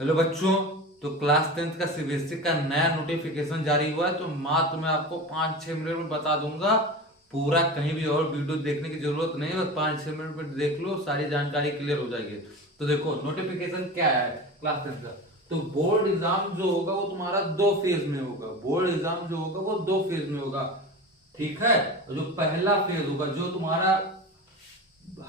Hello बच्चों, तो class 10th का सीबीएसई का नया नोटिफिकेशन जारी हुआ है। तो मात्र मैं आपको 5-6 मिनट में बता दूंगा। पूरा कहीं भी और वीडियो देखने की जरूरत नहीं है, बस 5-6 मिनट में देख लो, सारी जानकारी क्लियर हो जाएगी। तो देखो नोटिफिकेशन क्या है क्लास 10th का। तो बोर्ड एग्जाम जो होगा वो तुम्हारा 2 फेज में होगा। बोर्ड एग्जाम जो होगा वो 2 फेज में होगा, ठीक है। और जो पहला फेज होगा जो तुम्हारा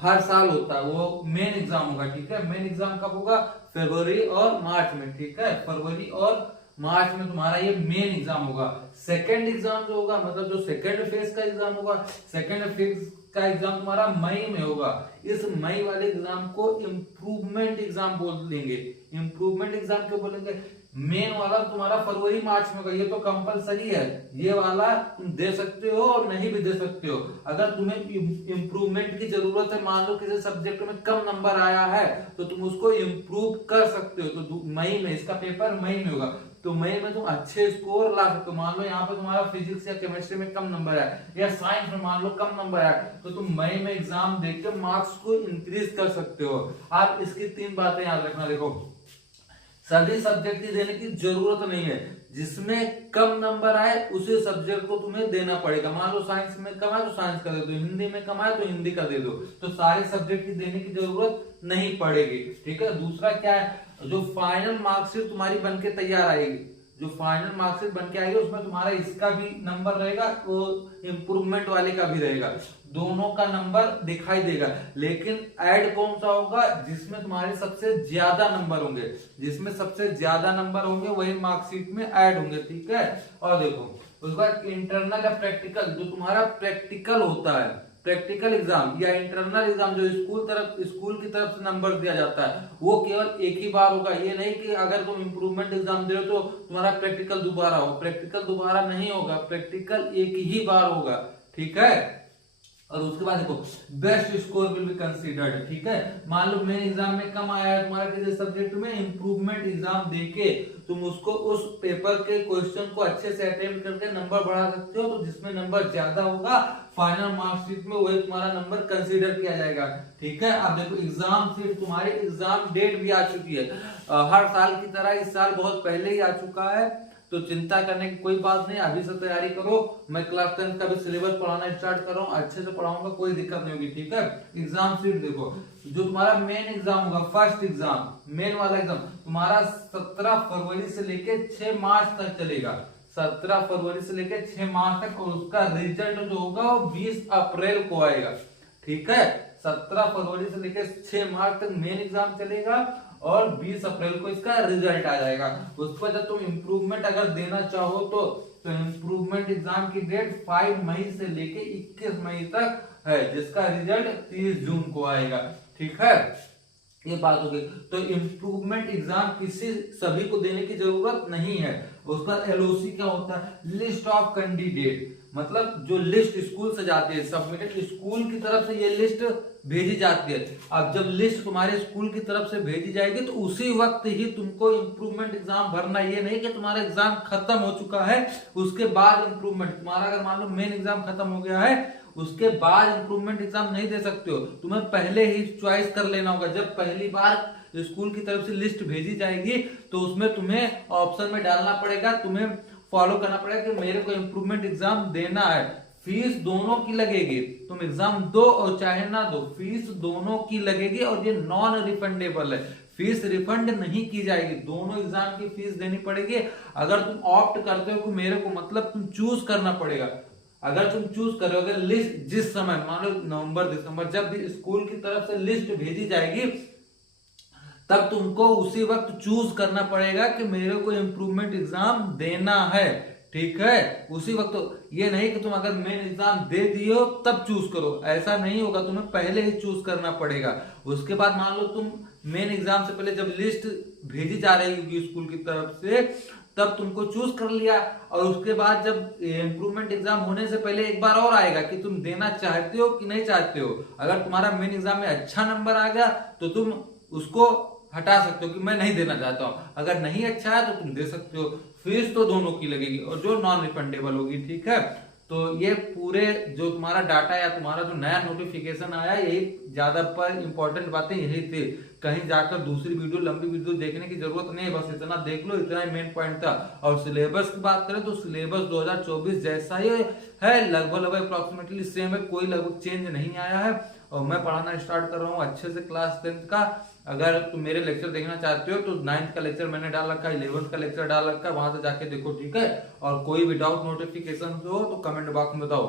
हर साल होता है वो मेन एग्जाम होगा, ठीक है। मेन एग्जाम कब होगा? फरवरी और मार्च में, ठीक है। फरवरी और मार्च में तुम्हारा ये मेन एग्जाम होगा। सेकंड एग्जाम जो होगा, मतलब जो सेकंड फेज का एग्जाम होगा, सेकंड फेज का एग्जाम तुम्हारा मई में होगा। इस मई वाले एग्जाम को इम्प्रूवमेंट एग्जाम बोल देंगे। इम्प्रूवमेंट एग्जाम क्यों बोलेंगे? मेन वाला तुम्हारा फरवरी मार्च में होगा, ये तो कंपलसरी है। ये वाला तुम दे सकते हो और नहीं भी दे सकते हो। अगर तुम्हें इम्प्रूवमेंट की जरूरत है, मान लो किसी सब्जेक्ट में कम नंबर आया है तो तुम उसको इम्प्रूव कर सकते हो। तो मई में इसका पेपर मई में होगा, तो मई में तुम अच्छे स्कोर ला सकते हो। मान लो यहाँ पे तुम्हारा फिजिक्स या केमिस्ट्री में कम नंबर है या साइंस में मान लो कम नंबर है, तो तुम मई में एग्जाम देकर मार्क्स को इंक्रीज कर सकते हो। आप इसकी 3 बातें याद रखना। देखो, सभी सब्जेक्ट की देने की जरूरत नहीं है। जिसमें कम नंबर आए उसी सब्जेक्ट को तुम्हें देना पड़ेगा। मान लो साइंस में कम आए तो साइंस का दे दो, हिंदी में कम आए तो हिंदी का दे दो। तो सारे सब्जेक्ट की देने की जरूरत नहीं पड़ेगी, ठीक है। दूसरा क्या है, जो फाइनल मार्कशीट तुम्हारी बनके तैयार आएगी, जो फाइनल मार्कशीट बनके आएगी उसमें तुम्हारा इसका भी नंबर रहेगा, वो इम्प्रूवमेंट वाले का भी रहेगा, दोनों का नंबर दिखाई देगा। लेकिन ऐड कौन सा होगा? जिसमें तुम्हारे सबसे ज्यादा नंबर होंगे। जिसमें सबसे ज्यादा नंबर होंगे वही मार्कशीट में ऐड होंगे, ठीक है। और देखो उसके बाद इंटरनल या प्रैक्टिकल, जो तुम्हारा प्रैक्टिकल होता है, प्रैक्टिकल एग्जाम या इंटरनल एग्जाम जो स्कूल की तरफ से नंबर दिया जाता है, वो केवल एक ही बार होगा। ये नहीं कि अगर तुम इंप्रूवमेंट एग्जाम दे रहे हो तो तुम्हारा प्रैक्टिकल दोबारा हो। प्रैक्टिकल दोबारा नहीं होगा, प्रैक्टिकल एक ही बार होगा, ठीक है। और उसके बाद देखो best score will be considered, ठीक है। मान लो मेन एग्जाम में कम आया है तुम्हारा किसी सब्जेक्ट में, इंप्रूवमेंट एग्जाम देके तुम उसको उस पेपर के क्वेश्चन को अच्छे से अटेम्प्ट करके नंबर बढ़ा सकते हो। तो जिसमें नंबर ज्यादा होगा फाइनल मार्कशीट में वही तुम्हारा नंबर कंसीडर किया जाएगा, ठीक है। अब देखो एग्जाम सीट, तुम्हारी एग्जाम डेट भी आ चुकी है। हर साल की तरह इस साल बहुत पहले ही आ चुका है, तो चिंता करने की कोई बात नहीं। अभी से तैयारी करो। मैं क्लास 10 का भी सिलेबस पढ़ाना स्टार्ट कर रहा हूँ, अच्छे से पढ़ाऊंगा, कोई दिक्कत नहीं होगी, ठीक है। एग्जाम सीट देखो, जो तुम्हारा मेन एग्जाम होगा, फर्स्ट एग्जाम, मेन वाला एग्जाम तुम्हारा 17 फरवरी से लेके 6 मार्च तक चलेगा। 17 फरवरी से लेके 6 मार्च तक। और उसका रिजल्ट जो होगा वो 20 अप्रैल को आएगा, ठीक है। 17 फरवरी से लेकर 6 मार्च तक मेन एग्जाम चलेगा और 20 अप्रैल को इसका रिजल्ट आ जाएगा। उस पर जब तुम इम्प्रूवमेंट अगर देना चाहो तो इम्प्रूवमेंट एग्जाम की डेट 5 मई से लेके 21 मई तक है, जिसका रिजल्ट 30 जून को आएगा, ठीक है। ये बात हो गई। तो इम्प्रूवमेंट एग्जाम किसी सभी को देने की जरूरत नहीं है। उस पर एलओसी क्या होता है? लिस्ट ऑफ कैंडिडेट, मतलब जो लिस्ट स्कूल से जाती है, सबमिटेड स्कूल की तरफ से ये लिस्ट भेजी जाती है। अब जब लिस्ट तुम्हारे स्कूल की तरफ से भेजी जाएगी तो उसी वक्त ही तुमको इम्प्रूवमेंट एग्जाम भरना। ये नहीं कि तुम्हारा एग्जाम खत्म हो चुका है उसके बाद इम्प्रूवमेंट, तुम्हारा अगर मान लो मेन एग्जाम खत्म हो गया है उसके बाद इम्प्रूवमेंट एग्जाम नहीं दे सकते हो। तुम्हें पहले ही चॉइस कर लेना होगा। जब पहली बार स्कूल की तरफ से लिस्ट भेजी जाएगी तो उसमें तुम्हें ऑप्शन में डालना पड़ेगा, तुम्हें फॉलो करना पड़ेगा कि मेरे को इम्प्रूवमेंट एग्जाम देना है। फीस दोनों की लगेगी, तुम एग्जाम दो और चाहे ना दो, फीस दोनों की लगेगी। और ये नॉन रिफंडेबल है, फीस रिफंड नहीं की जाएगी। दोनों एग्जाम की फीस देनी पड़ेगी। अगर तुम ऑप्ट करते हो कि मेरे को, मतलब तुम चूज करना पड़ेगा। अगर तुम चूज करोगे लिस्ट, जिस समय मान लो नवंबर दिसंबर जब भी स्कूल की तरफ से लिस्ट भेजी जाएगी तब तुमको उसी वक्त चूज करना पड़ेगा कि मेरे को इम्प्रूवमेंट एग्जाम देना है, ठीक है। उसी वक्त, ये नहीं कि तुम अगर मेन एग्जाम दे दियो तब चूज करो, ऐसा नहीं होगा। तुम्हें पहले ही चूज करना पड़ेगा। उसके बाद मान लो तुम मेन एग्जाम से पहले जब लिस्ट भेजी जा रही होगी स्कूल की तरफ से तब तुमको चूज कर लिया। और उसके बाद जब इम्प्रूवमेंट एग्जाम होने से पहले एक बार और आएगा कि तुम देना चाहते हो कि नहीं चाहते हो। अगर तुम्हारा मेन एग्जाम में अच्छा नंबर आ गया तो तुम उसको हटा सकते हो कि मैं नहीं देना चाहता हूं। अगर नहीं अच्छा है तो तुम दे सकते हो। फीस तो दोनों की लगेगी और जो नॉन रिफंडेबल होगी, ठीक है। तो ये पूरे जो तुम्हारा डाटा या तुम्हारा जो नया नोटिफिकेशन आया, यही ज्यादा पर इंपॉर्टेंट बातें यही थी। कहीं जाकर दूसरी वीडियो, लंबी वीडियो देखने की जरूरत नहीं, बस इतना देख लो, इतना ही मेन पॉइंट था। और सिलेबस की बात करें तो सिलेबस 2024 जैसा ही है, लगभग अप्रोक्सीमेटली सेम है, कोई लगभग चेंज नहीं आया है। और मैं पढ़ाना स्टार्ट कर रहा हूँ अच्छे से क्लास 10th का। अगर तुम मेरे लेक्चर देखना चाहते हो तो 9th का लेक्चर मैंने डाल रखा है, 11th का लेक्चर डाल रखा है, वहां से जाके देखो, ठीक है। और कोई भी डाउट नोटिफिकेशन हो तो कमेंट बॉक्स में बताओ।